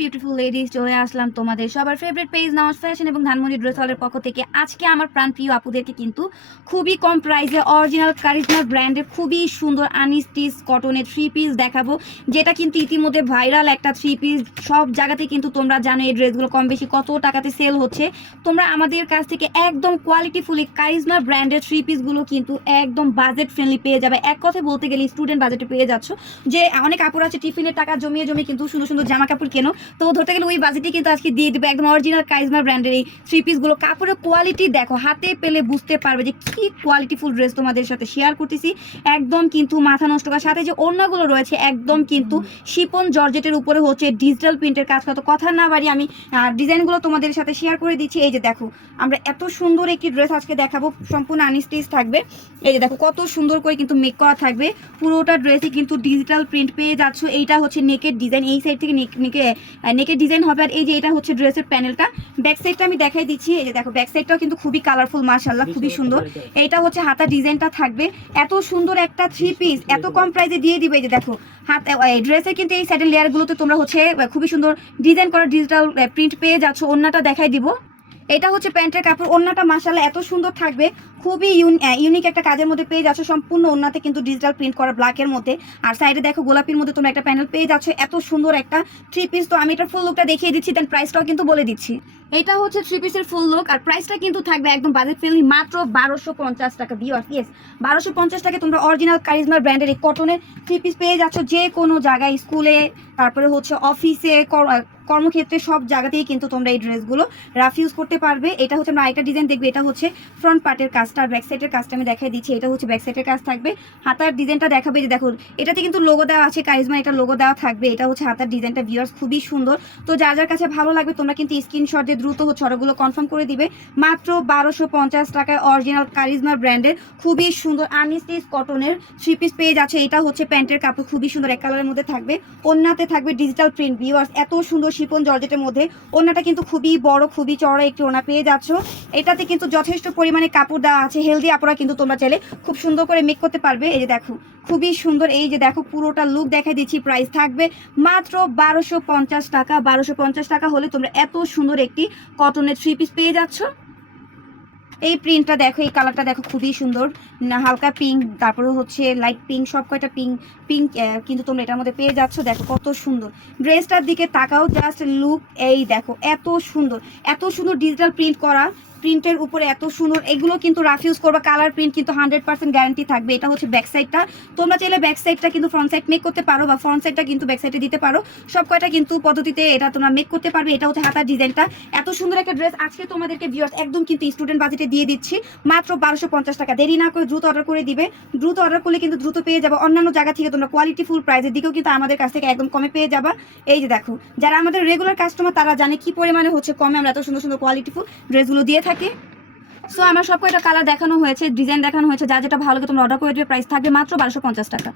Beautiful ladies চলে আসলাম তোমাদের সবার ফেভারিট পেজ নাওয়াজ ফ্যাশন এবং ধানমন্ডি ড্রেস হলের পক্ষ থেকে। আজকে আমার প্রাণ প্রিয় আপুদেরকে কিন্তু খুবই কম প্রাইসে অরিজিনাল কারিজমা ব্র্যান্ডের খুবই সুন্দর আনস্টিচ কটনের থ্রি পিস দেখাবো, যেটা কিন্তু ইতিমধ্যে ভাইরাল একটা থ্রি পিস সব জায়গাতে কিন্তু তোমরা জানো এই ড্রেসগুলো কম বেশি কত টাকাতে সেল হচ্ছে। তোমরা আমাদের কাছ থেকে একদম কোয়ালিটিফুলি কারিজমা ব্র্যান্ডের থ্রি পিসগুলো কিন্তু একদম বাজেট ফ্রেন্ডলি পেয়ে যাবে। এক কথায় বলতে গেলে স্টুডেন্ট বাজেটে পেয়ে যাচ্ছ। যে অনেক কাপড় আছে টিফিনের টাকা জমিয়ে জমিয়ে কিন্তু সুন্দর সুন্দর জামা কাপড় কেনো তো ধরতে গেলে ওই বাজেটে কিন্তু আজকে দিয়ে দেবে একদম অরিজিনাল কাইজমা ব্র্যান্ডের এই থ্রি পিসগুলো কাপড়ের কোয়ালিটি দেখো, হাতে পেলে বুঝতে পারবে যে কি কোয়ালিটিফুল ড্রেস তোমাদের সাথে শেয়ার করতেছি। একদম কিন্তু মাথা নষ্ট করার সাথে যে ওড়নাগুলো রয়েছে, একদম কিন্তু শিপন জর্জেটের উপরে হচ্ছে ডিজিটাল প্রিন্টের কাজ কত কথা না বাড়ি আমি ডিজাইনগুলো তোমাদের সাথে শেয়ার করে দিচ্ছি। এই যে দেখো, আমরা এত সুন্দর একটি ড্রেস আজকে দেখাবো। সম্পূর্ণ আনস্টিচ থাকবে। এই যে দেখো, কত সুন্দর করে কিন্তু মেক করা থাকবে। পুরোটা ড্রেসে কিন্তু ডিজিটাল প্রিন্ট পেয়ে যাচ্ছ। এইটা হচ্ছে নেকের ডিজাইন এই সাইড থেকে নেকে নেকের ডিজাইন হবে আর এই যে এটা হচ্ছে ড্রেসের প্যানেলটা ব্যাক সাইডটা আমি দেখাই দিচ্ছি এই যে দেখো ব্যাক সাইডটাও কিন্তু খুবই কালারফুল মাশাল্লাহ খুবই সুন্দর। এইটা হচ্ছে হাতা ডিজাইনটা থাকবে। এত সুন্দর একটা থ্রি পিস এত কম প্রাইসে দিয়ে দিবে এই যে দেখো। হাত ড্রেসে কিন্তু এই সাইডের লেয়ারগুলোতে তোমরা হচ্ছে খুবই সুন্দর ডিজাইন করা ডিজিটাল প্রিন্ট পেয়ে যাচ্ছ। অন্যটা দেখাই দিব। এটা হচ্ছে প্যান্টের কাপড়, ওন্নাটা মাসাল্লাহ এত সুন্দর থাকবে। খুবই ইউনিক একটা কাজের মধ্যে পেয়ে যাচ্ছ, সম্পূর্ণ ওন্নাতে কিন্তু ডিজিটাল প্রিন্ট করা ব্ল্যাকের মধ্যে। আর সাইডে দেখো গোলাপির মধ্যে তোমরা একটা প্যানেল পেয়ে যাচ্ছ, এত সুন্দর একটা থ্রি পিস তো আমি এটা ফুল লুকটা দেখিয়ে দিচ্ছি দেন প্রাইসটাও কিন্তু বলে দিচ্ছি। এটা হচ্ছে থ্রি পিসের ফুল লুক আর প্রাইসটা কিন্তু থাকবে একদম বাজেট ফ্রেন্ডলি মাত্র বারোশো পঞ্চাশ টাকা ভিওয়ার্স ইয়েস বারোশো পঞ্চাশ টাকা তোমরা অরিজিনাল কারিজমার ব্র্যান্ডের এই কটনের থ্রি পিস পেয়ে যাচ্ছ যে কোনো জায়গায় স্কুলে তারপরে হচ্ছে অফিসে কর্মক্ষেত্রে সব জায়গাতেই কিন্তু তোমরা এই ড্রেসগুলো রাফ ইউজ করতে পারবে। এটা হচ্ছে আমরা আরেকটা ডিজাইন দেখবে, এটা হচ্ছে ফ্রন্ট পার্টের কাজটা, আর ব্যাক সাইডের কাজটা আমি দেখাই দিচ্ছি। এটা হচ্ছে ব্যাক সাইডের কাজ থাকবে। হাতার ডিজাইনটা দেখাবে যে দেখো, এটাতে কিন্তু লোগো দেওয়া আছে কারিজমা এটা লোগো দেওয়া থাকবে। এটা হচ্ছে হাতার ডিজাইনটা ভিউয়ার্স খুবই সুন্দর। তো যার যার কাছে ভালো লাগবে, তোমরা কিন্তু স্ক্রিনশট দিয়ে দ্রুত হচ্ছে অর্ডারগুলো কনফার্ম করে দিবে। মাত্র বারোশো পঞ্চাশ টাকায় অরিজিনাল কারিজমা ব্র্যান্ডের খুবই সুন্দর আনস্টিচ কটনের থ্রি পিস পেয়ে যাচ্ছে। এটা হচ্ছে প্যান্টের কাপড়, খুবই সুন্দর। এক কালারের মধ্যে থাকবে। ওন্নাতে থাকবে ডিজিটাল প্রিন্ট ভিউয়ার্স এত সুন্দর শিপন জর্জেটের মধ্যে। ওনাটা কিন্তু খুবই বড়, খুবই চড়া একটি ওনা পেয়ে যাচ্ছ। এটাতে কিন্তু যথেষ্ট পরিমাণে কাপড় দেওয়া আছে হেলদি আপনারা কিন্তু তোমরা চাইলে খুব সুন্দর করে মেক করতে পারবে। এই যে দেখো, খুবই সুন্দর এই যে দেখো, পুরোটা লুক দেখা দিচ্ছি প্রাইস থাকবে মাত্র বারোশো টাকা। বারোশো টাকা হলে তোমরা এত সুন্দর একটি কটনের থ্রি পিস পেয়ে যাচ্ছ। এই প্রিন্টটা দেখো, এই কালারটা দেখো খুবই সুন্দর। হালকা পিঙ্ক তারপরে হচ্ছে লাইট পিঙ্ক সব কয়টা পিঙ্ক পিঙ্ক কিন্তু তোমরা এটার মধ্যে পেয়ে যাচ্ছ, দেখো কত সুন্দর। ড্রেসটার দিকে তাকাও জাস্ট লুক এই দেখো, এত সুন্দর এত সুন্দর ডিজিটাল প্রিন্ট করা। প্রিন্টের উপরে এত সুন্দর, এগুলো কিন্তু রাফ ইউজ করবা কালার প্রিন্ট কিন্তু হান্ড্রেড পার্সেন্ট গ্যারান্টি থাকবে। এটা হচ্ছে ব্যাক সাইডটা তোমরা চাইলে ব্যাক সাইডটা কিন্তু ফ্রন্ট সাইড মেক করতে পারো বা ফ্রন্ট সাইডটা কিন্তু ব্যাক সাইডে দিতে পারো। সব কয়টা কিন্তু পদ্ধতিতে এটা তোমরা মেক করতে পারবে। এটা হচ্ছে হাতার ডিজাইনটা এত সুন্দর একটা ড্রেস আজকে তোমাদেরকে ভিউয়ার্স একদম কিন্তু স্টুডেন্ট বাজেটে দিয়ে দিচ্ছি। মাত্র বারোশো পঞ্চাশ টাকা। দেরি না করে দ্রুত অর্ডার করে দিবে। দ্রুত অর্ডার করলে কিন্তু দ্রুত পেয়ে যাবে। অন্যান্য জায়গা থেকে তোমরা কোয়ালিটি ফুল প্রাইসের দিকেও কিন্তু আমাদের কাছ থেকে একদম কমে পেয়ে যাবা। এই যে দেখো, যারা আমাদের রেগুলার কাস্টমার তারা জানে কি পরিমাণে হচ্ছে কমে। আমরা এত সুন্দর সুন্দর কোয়ালিটি ফুল ড্রেসগুলো দিয়ে থাকি। সো আমার সব কয়টা কালার দেখানো হয়েছে ডিজাইন দেখানো হয়েছে, যা যেটা ভালো লাগে তোমরা অর্ডার করে দিবে প্রাইস থাকবে মাত্র বারোশো পঞ্চাশ টাকা।